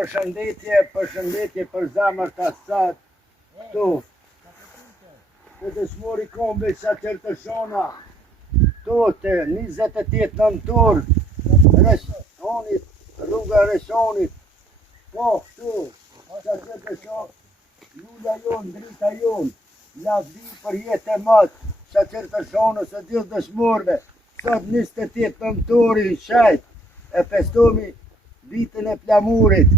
Përshëndetje për zamër të asat, këtu. Të dëshmori kombi që atër të shona, këtu të 28 nëntor, rruga Reshonit, po, këtu, që atër të shona, lulla jonë, drita jonë, lavdi për jetë e matë, që atër të shona, së gjithë dëshmorve, sot 28 nëntori shajt, e festomi vitën e flamurit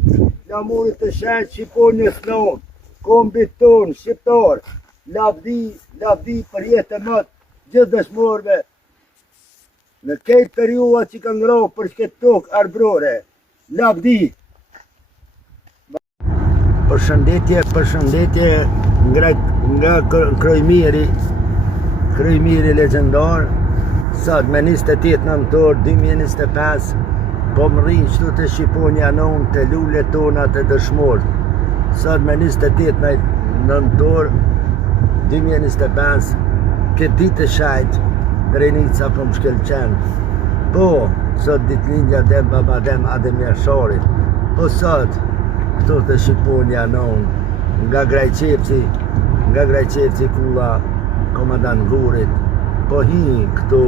të shajt Shqiponjës non, kombit ton, shqiptar, lavdi për jetë e matë, gjithë dëshmorve, në kejtë periuda që kanë rohë për shketë tokë arbrore, lavdi. Përshëndetje nga Kryemiri legjendar, sot me 28 nëntor 2025, po më rrinë qëtu të Shqiponja non të lullet tona të dëshmorët. Sot me 28 nëntor 2025, këtë ditë të shajt, Drenica po më shkelqen. Po, sot ditëlindja dem baba dem Adem Jasharit. Po sot, këtu të Shqiponja non, nga Grajqevci kulla komandant Gurit, po hi këtu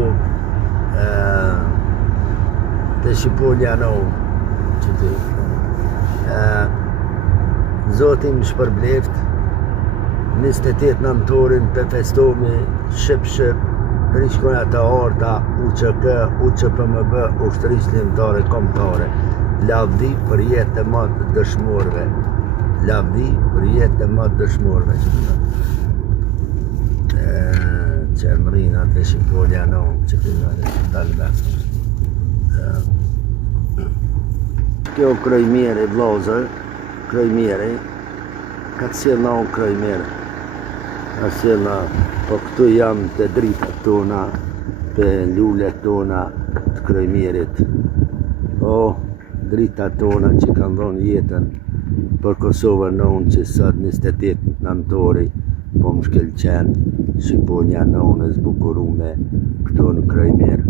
të Shqiponja non, që ty. Zotin më shpërbleft, 28 nëntorin për festomi shqip, rishkona të arta, UÇK, UÇPMB, ushtërisë ligjore kombëtare. Lavdi për jetë e matë dëshmorve. Lavdi për jetë e matë dëshmorve. Që më rinë atë Shqiponja non, që ty në dalë. Kjo Kryemiri vlozër, Kryemiri, ka të sjellë unë Kryemiri. Ka sjellë, po këtu jam të dritat tona, të lullet tona të Kryemirit. O, dritat tona që kanë dhonë jetën për Kosovën non, që sot 28 nëntori, po më shkelqen Shqiponja non e zbukurume këtu në Kryemir.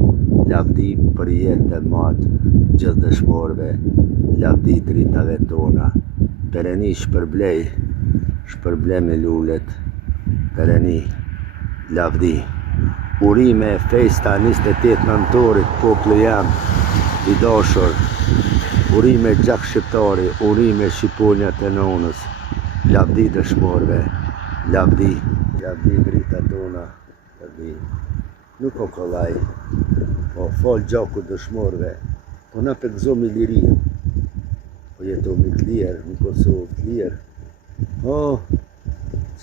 Lavdi për jetë e matë gjithë dëshmorve, lavdi dritave tona, pereni shpërblej me lullet, pereni lavdi. Urime festa 28 nëntorit, populli jam i dashur, urime gjak shqiptari, urime Shqiponja të nonës, lavdi dëshmorve, lavdi drita tona, lavdi. Nuk o kollaj, po fol gjaku dëshmorve, po na përgëzomi lirin, po jetomi të lirë, në Kosovë të lirë. O,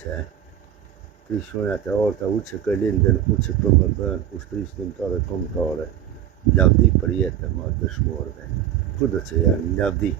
që, krishonjat e arta, UÇK lindën, UÇPMB, ushtërisë ligjore kombëtare, lavdi për jetë e matë dëshmorve. Kudo që janë, lavdi.